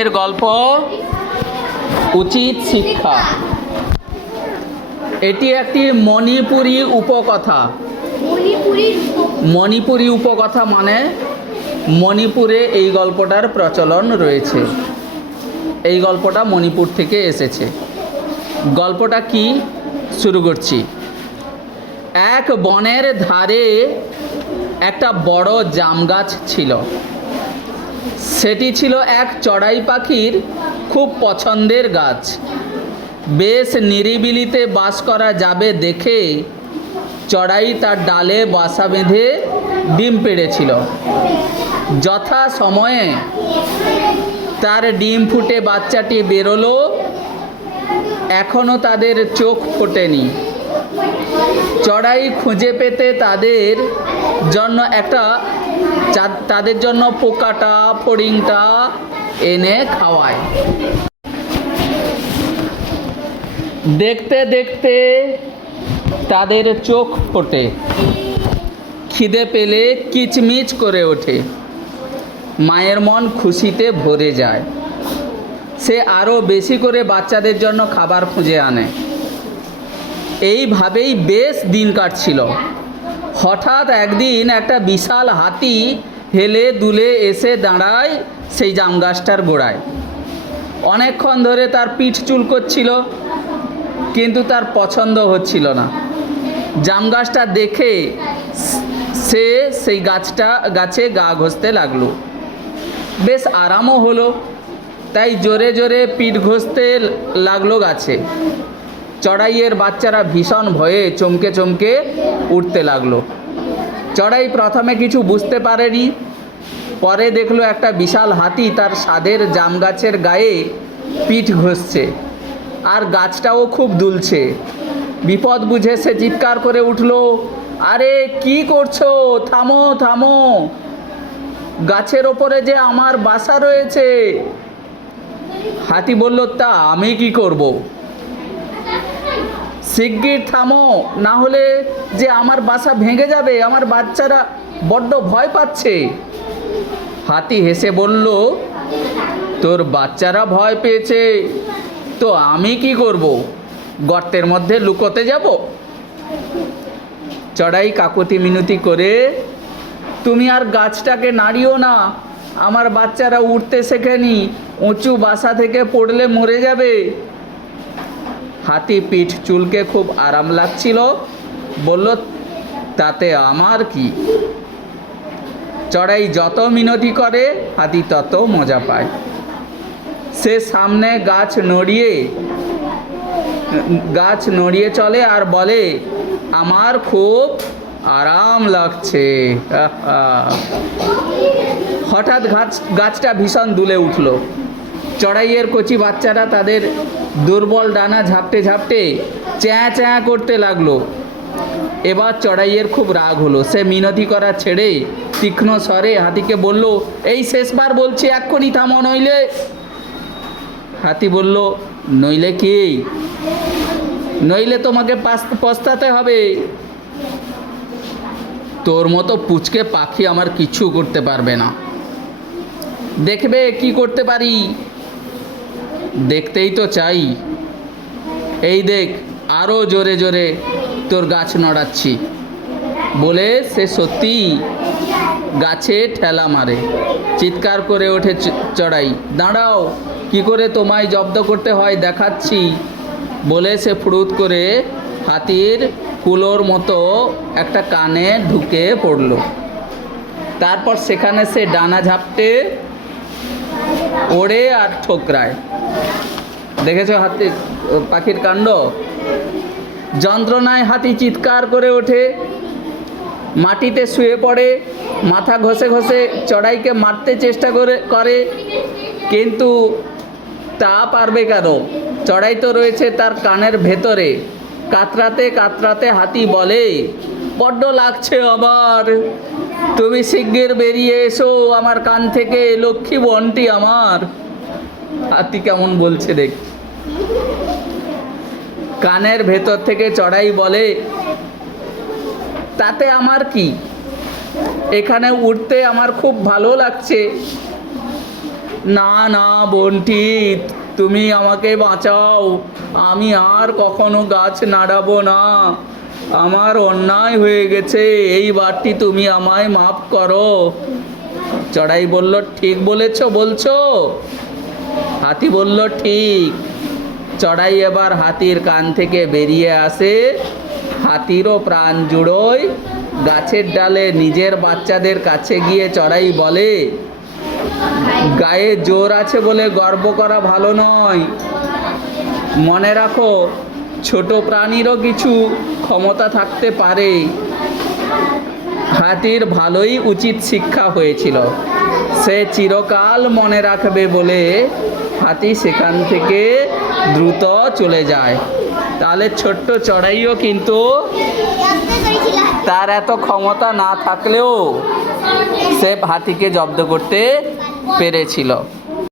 এর গল্প উচিত শিক্ষা। এটি একটি মণিপুরী উপকথা। মণিপুরী উপকথা মানে মণিপুরে এই গল্পটার প্রচলন রয়েছে। এই গল্পটা মণিপুর থেকে এসেছে। গল্পটা কি? শুরু করছি। এক বনের ধারে একটা বড় জাম গাছ ছিল। সেটি ছিল এক চড়াই পাখির খুব পছন্দের গাছ। বেশ নিরিবিলিতে বাস করা যাবে দেখে চড়াই তার ডালে বাসা বেঁধে ডিম পেড়েছিল। যথা সময়ে তার ডিম ফুটে বাচ্চাটি বেরোলো এখনও তাদের চোখ ফোটেনি। চড়াই খুঁজে পেতে তাদের জন্য একটা তাদের জন্য পোকাটা, ফড়িংটা এনে খাওয়ায়। দেখতে দেখতে তাদের চোখ ফোটে। খিদে পেলে কিচমিচ করে ওঠে। মায়ের মন খুশিতে ভরে যায়। সে আরও বেশি করে বাচ্চাদের জন্য খাবার খুঁজে আনে। এইভাবেই বেশ দিন কাটছিল। হঠাৎ একদিন একটা বিশাল হাতি হেলে দুলে এসে দাঁড়ায় সেই জাম গাছটার গোড়ায়। অনেকক্ষণ ধরে তার পিঠ চুল চুলকোচ্ছিল কিন্তু তার পছন্দ হচ্ছিল না। জাম গাছটা দেখে সে সেই গাছটা, গাছে গা ঘষতে লাগল। বেশ আরামও হলো, তাই জোরে জোরে পিঠ ঘষতে লাগল গাছে। চড়াইয়ের বাচ্চারা ভীষণ ভয়ে চমকে চমকে উঠতে লাগল। চড়াই প্রথমে কিছু বুঝতে পারেনি, পরে দেখল একটা বিশাল হাতি তার স্বাদের জাম গাছের গায়ে পিঠ ঘষছে আর গাছটাও খুব দুলছে। বিপদ বুঝে সে চিৎকার করে উঠল, আরে কি করছ? থামো থামো। গাছের ওপরে যে আমার বাসা রয়েছে। হাতি বলল, তা আমি কি করব? শিগগির থামো, না হলে যে আমার বাসা ভেঙে যাবে, আমার বাচ্চারা বড্ড ভয় পাচ্ছে। হাতি হেসে বলল, তোর বাচ্চারা ভয় পেয়েছে, তো আমি কি করব? গর্তের মধ্যে লুকোতে যাব? চড়াই কাকুতি মিনতি করে, তুমি আর গাছটাকে নাড়িও না, আমার বাচ্চারা উঠতে শেখেনি, উঁচু বাসা থেকে পড়লে মরে যাবে হাতি পিঠ চুলকে খুব আরাম লাগছিল। বলল, তাতে আমার কি? চড়াই যত মিনতি করে, হাতি তত মজা পায়। সে সামনে গাছ নড়িয়ে গাছ নড়িয়ে চলে আর বলে, আমার খুব আরাম লাগছে। হঠাৎ গাছ, গাছটা ভীষণ দুলে উঠল। চড়াইয়ের কচি বাচ্চারা তাদের দুর্বল ডানা ঝাপটে ঝাপটে চ্যাঁ চ্যাঁ করতে লাগল। এবার চড়াইয়ের খুব রাগ হলো। সে মিনতি করা ছেড়ে তীক্ষ্ণ স্বরে হাতিকে বলল, এই শেষবার বলছি, এক্ষুনি থামো নইলে। হাতি বলল, নইলে কি? নইলে তোমাকে পস্তাতে হবে। তোর মতো পুচকে পাখি আমার কিছু করতে পারবে না। দেখবে কি করতে পারি? দেখতেই তো চাই। এই দেখ আরও জোরে জোরে তোর গাছ নড়াচ্ছি। বলে সে সত্যি গাছে ঠেলা মারে। চিৎকার করে ওঠে চড়াই। দাঁড়াও, কি করে তোমায় জব্দ করতে হয় দেখাচ্ছি। বলে সে ফুরুত করে হাতির কুলোর মতো একটা কানে ঢুকে পড়ল। তারপর সেখানে সে ডানা ঝাপটে ওড়ে আর ঠোকরায়। দেখেছ হাতি পাখির কাণ্ড? যন্ত্রণায় হাতি চিৎকার করে ওঠে, মাটিতে শুয়ে পড়ে, মাথা ঘষে ঘষে চড়াইকে মারতে চেষ্টা করে করে, কিন্তু তা পারবে কেন? চড়াই তো রয়েছে তার কানের ভেতরে। কাতরাতে কাতরাতে হাতি বলে, বড্ড লাগছে আমার। তুমি শিগগির বেরিয়ে এসো, আমার কান থেকে লক্ষ্মী বনটি আমার। হাতি কেমন বলছে দেখ। কানের ভেতর থেকে চড়াই বলে, তাতে আমার কি? এখানে উঠতে আমার খুব ভালো লাগছে। না না বন্টি তুমি আমাকে বাঁচাও। আমি আর কখনো গাছ নাড়াবো না। আমার অন্যায় হয়ে গেছে, এই বারটি তুমি আমায় মাফ করো। চড়াই বলল, ঠিক বলেছ, বলছো। হাতি বলল, ঠিক। চড়াই এবার হাতির কান থেকে বেরিয়ে আসে। হাতিরও প্রাণ জুড়োয়। গাছের ডালে নিজের বাচ্চাদের কাছে গিয়ে চড়াই বলে, গায়ে জোর আছে বলে গর্ব করা ভালো নয়। মনে রাখো, ছোট প্রাণীরও কিছু ক্ষমতা থাকতে পারে। হাতির ভালোই উচিত শিক্ষা হয়েছিল। সে চিরকাল মনে রাখবে বলে হাতি সেখান থেকে দ্রুত চলে যায়। তাহলে ছোট্ট চড়াইও কিন্তু তার এত ক্ষমতা না থাকলেও সে হাতিকে জব্দ করতে পেরেছিল।